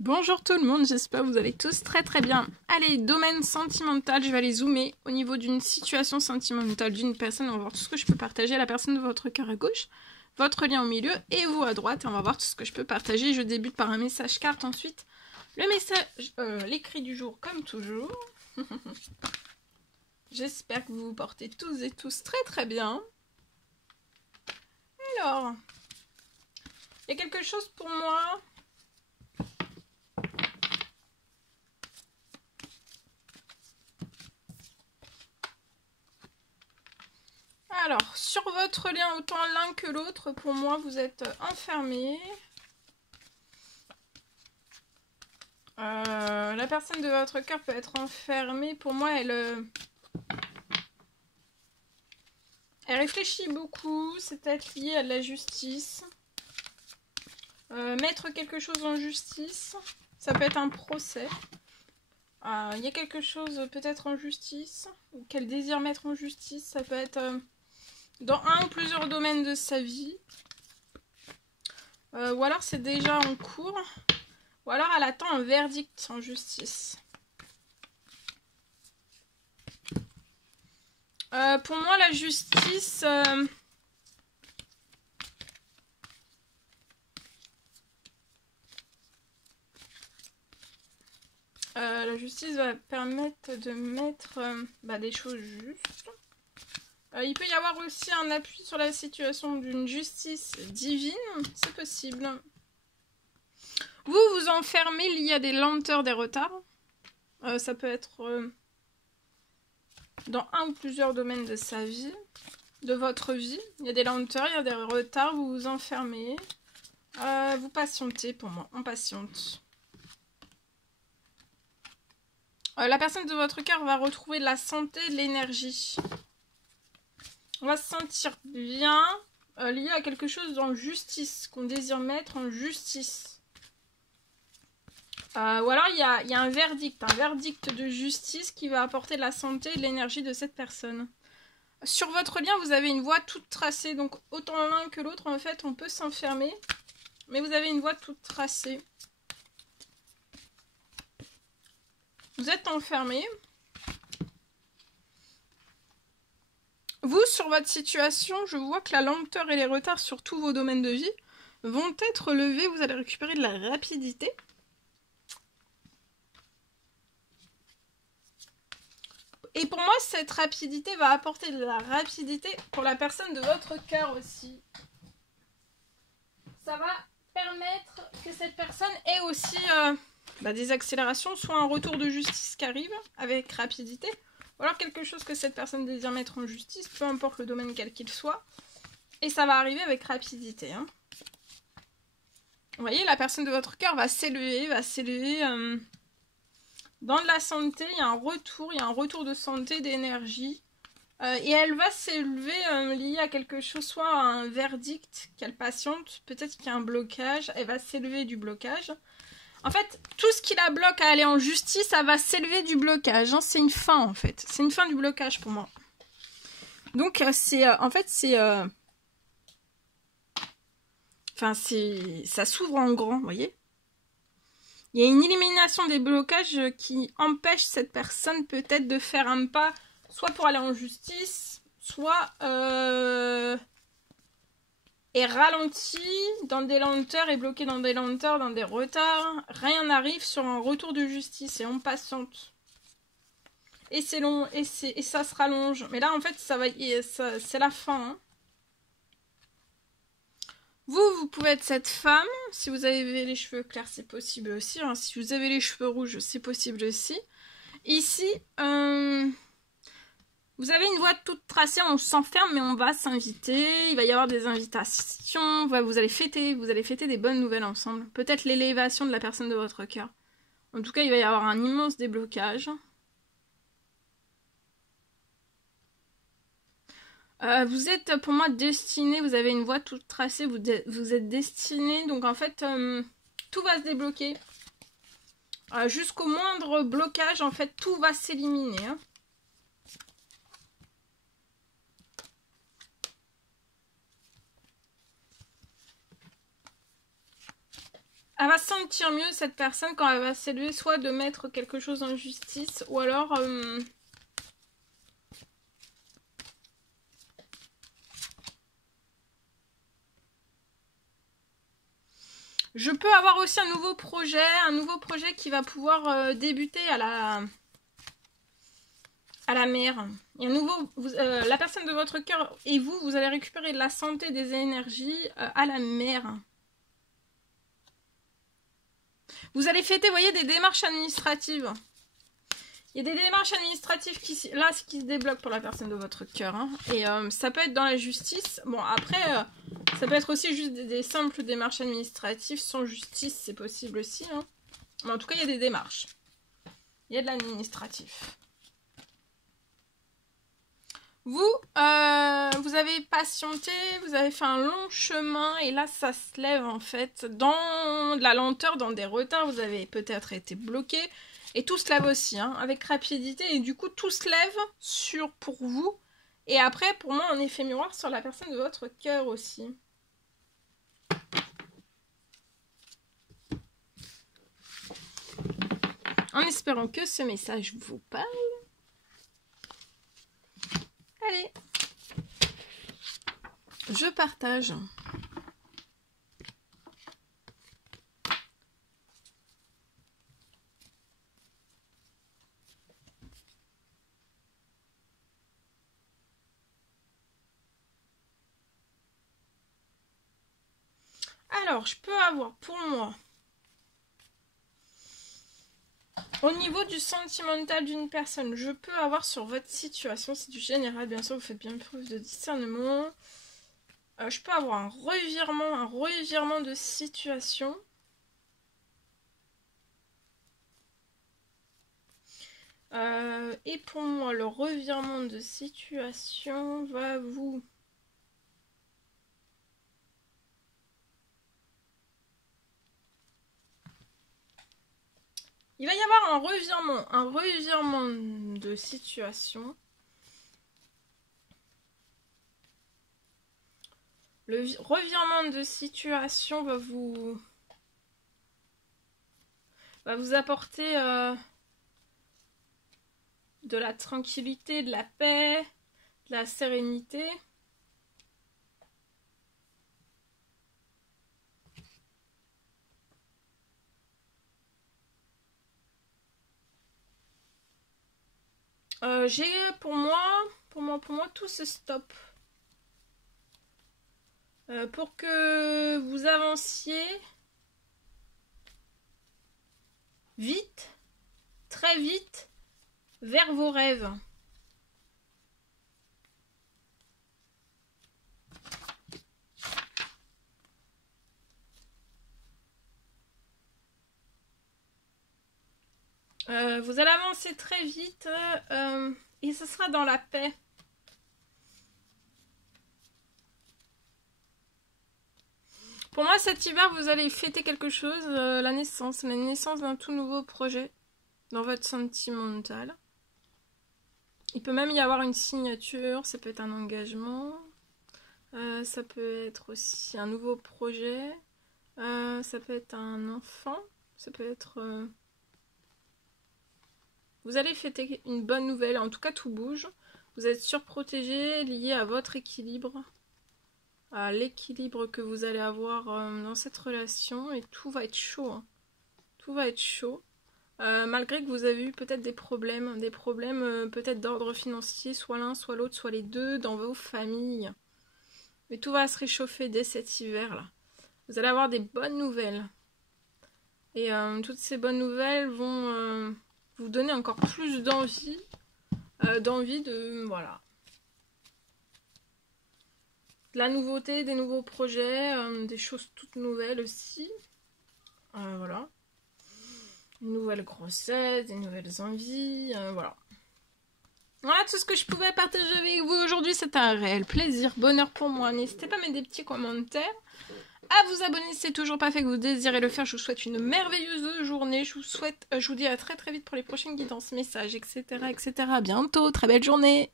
Bonjour tout le monde, j'espère que vous allez tous très bien. Allez, domaine sentimental, je vais aller zoomer au niveau d'une situation sentimentale d'une personne. On va voir tout ce que je peux partager à la personne de votre cœur à gauche, votre lien au milieu et vous à droite. Et on va voir tout ce que je peux partager. Je débute par un message carte, ensuite le message, l'écrit du jour comme toujours. J'espère que vous vous portez tous et tous très bien. Alors, il y a quelque chose pour moi. Alors, sur votre lien, autant l'un que l'autre, pour moi, vous êtes enfermés. La personne de votre cœur peut être enfermée. Pour moi, elle réfléchit beaucoup. C'est peut-être lié à la justice. Mettre quelque chose en justice, ça peut être un procès. Il y a quelque chose peut-être en justice, ou qu'elle désire mettre en justice. Ça peut être dans un ou plusieurs domaines de sa vie. Ou alors c'est déjà en cours. Ou alors elle attend un verdict en justice. Pour moi, la justice... la justice va permettre de mettre des choses justes. Il peut y avoir aussi un appui sur la situation d'une justice divine. C'est possible. Vous vous enfermez lié à des lenteurs, des retards. Ça peut être dans un ou plusieurs domaines de sa vie, de votre vie. Il y a des lenteurs, il y a des retards, vous vous enfermez. Vous patientez pour moi, on patiente. La personne de votre cœur va retrouver de la santé, de l'énergie. On va se sentir bien lié à quelque chose en justice, qu'on désire mettre en justice. Ou alors il y a un verdict de justice qui va apporter de la santé et de l'énergie de cette personne. Sur votre lien, vous avez une voie toute tracée, donc autant l'un que l'autre, en fait, on peut s'enfermer, mais vous avez une voie toute tracée. Vous êtes enfermé. Vous, sur votre situation, je vois que la lenteur et les retards sur tous vos domaines de vie vont être levés. Vous allez récupérer de la rapidité. Et pour moi, cette rapidité va apporter de la rapidité pour la personne de votre cœur aussi. Ça va permettre que cette personne ait aussi des accélérations, soit un retour de justice qui arrive avec rapidité, ou alors quelque chose que cette personne désire mettre en justice, peu importe le domaine quel qu'il soit, et ça va arriver avec rapidité. Hein. Vous voyez, la personne de votre cœur va s'élever, dans de la santé, il y a un retour de santé, d'énergie, et elle va s'élever liée à quelque chose, soit à un verdict qu'elle patiente, peut-être qu'il y a un blocage, elle va s'élever du blocage. En fait, tout ce qui la bloque à aller en justice, ça va s'élever du blocage. Hein. C'est une fin, en fait. C'est une fin du blocage pour moi. Donc, ça s'ouvre en grand, vous voyez. Il y a une élimination des blocages qui empêche cette personne peut-être de faire un pas, soit pour aller en justice, soit est ralenti dans des lenteurs, est bloqué dans des lenteurs, dans des retards. Rien n'arrive sur un retour de justice et on patiente. Et c'est long, et ça se rallonge. Mais là, en fait, c'est la fin. Hein. Vous pouvez être cette femme. Si vous avez les cheveux clairs, c'est possible aussi. Hein. Si vous avez les cheveux rouges, c'est possible aussi. Ici, vous avez une voie toute tracée, on s'enferme, mais on va s'inviter. Il va y avoir des invitations. Vous allez fêter des bonnes nouvelles ensemble. Peut-être l'élévation de la personne de votre cœur. En tout cas, il va y avoir un immense déblocage. Vous êtes, pour moi, destiné. Vous avez une voie toute tracée. Vous êtes destiné. Donc, en fait, tout va se débloquer. Jusqu'au moindre blocage, en fait, tout va s'éliminer. Hein. Elle va se sentir mieux, cette personne, quand elle va s'élever, soit de mettre quelque chose en justice, ou alors... je peux avoir aussi un nouveau projet qui va pouvoir débuter à la mer. Et un nouveau, la personne de votre cœur et vous allez récupérer de la santé, des énergies à la mer. Vous allez fêter, vous voyez, des démarches administratives. Il y a des démarches administratives qui se débloquent pour la personne de votre cœur. Hein. Et ça peut être dans la justice. Bon, après, ça peut être aussi juste des simples démarches administratives sans justice, c'est possible aussi. Hein. Mais en tout cas, il y a des démarches. Il y a de l'administratif. Vous avez patienté, vous avez fait un long chemin et là, ça se lève en fait dans de la lenteur, dans des retards. Vous avez peut-être été bloqué et tout se lève aussi, hein, avec rapidité. Et du coup, tout se lève pour vous. Et après, pour moi, un effet miroir sur la personne de votre cœur aussi. En espérant que ce message vous parle. Allez, je partage. Alors, je peux avoir pour moi, au niveau du sentimental d'une personne, je peux avoir sur votre situation, c'est du général, bien sûr, vous faites bien preuve de discernement. Je peux avoir un revirement de situation. Et pour moi, le revirement de situation va vous... Il va y avoir un revirement de situation. Le revirement de situation va vous apporter de la tranquillité, de la paix, de la sérénité. J'ai pour moi tout se stoppe. Pour que vous avanciez vite, très vite, vers vos rêves. Vous allez avancer très vite et ce sera dans la paix. Pour moi, cet hiver, vous allez fêter quelque chose, la naissance d'un tout nouveau projet dans votre sentimental. Il peut même y avoir une signature, ça peut être un engagement, ça peut être aussi un nouveau projet, ça peut être un enfant, ça peut être... Vous allez fêter une bonne nouvelle, en tout cas tout bouge. Vous êtes surprotégé, lié à votre équilibre, à l'équilibre que vous allez avoir dans cette relation et tout va être chaud. Hein. Tout va être chaud. Malgré que vous avez eu peut-être des problèmes peut-être d'ordre financier, soit l'un, soit l'autre, soit les deux dans vos familles. Mais tout va se réchauffer dès cet hiver-là. Vous allez avoir des bonnes nouvelles. Et toutes ces bonnes nouvelles vont vous donner encore plus d'envie. Voilà. De la nouveauté, des nouveaux projets, des choses toutes nouvelles aussi. Voilà. Une nouvelle grossesse, des nouvelles envies, voilà. Voilà tout ce que je pouvais partager avec vous aujourd'hui. C'était un réel plaisir, bonheur pour moi. N'hésitez pas à mettre des petits commentaires. À vous abonner si c'est toujours pas fait, que vous désirez le faire. Je vous souhaite une merveilleuse journée. Je vous dis à très très vite pour les prochaines guidances, messages, etc. etc. À bientôt, très belle journée.